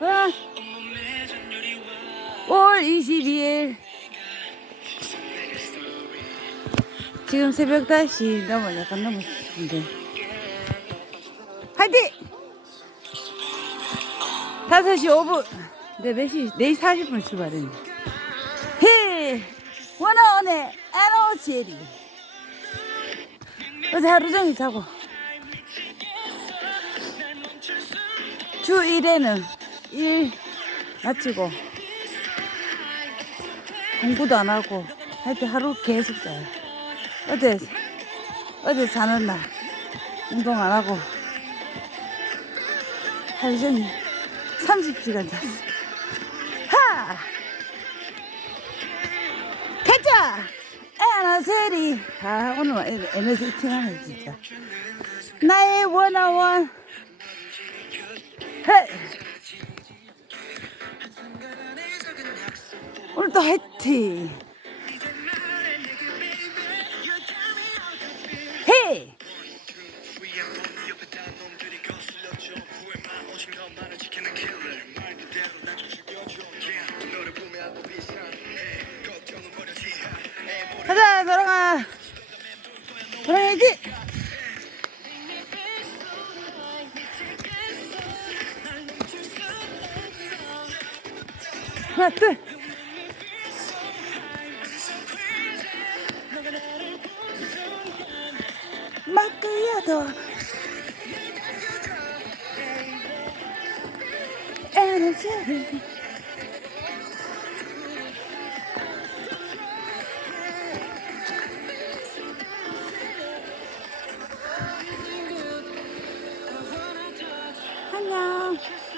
어. 올 22일 지금 새벽 5시 넘어 약간 넘었는데 화이팅! 5시 5분 네, 몇 시? 4시 40분 출발했네 히! 원어원의 에너지리 어제 하루 종일 자고 주 1회는 일 마치고 공부도 안 하고 하여튼 하루 계속 자요. 어제 어제 자는 날 운동 안 하고 하루 종일 30시간 잤어. 하! 가자! 에너지리 아 오늘 에- 에너지 팅하네 진짜. 나의 원어원 오늘도 화이팅. 헤이! 가자 돌아가. 돌아가야지. 하나 둘 Macchiato. Hello.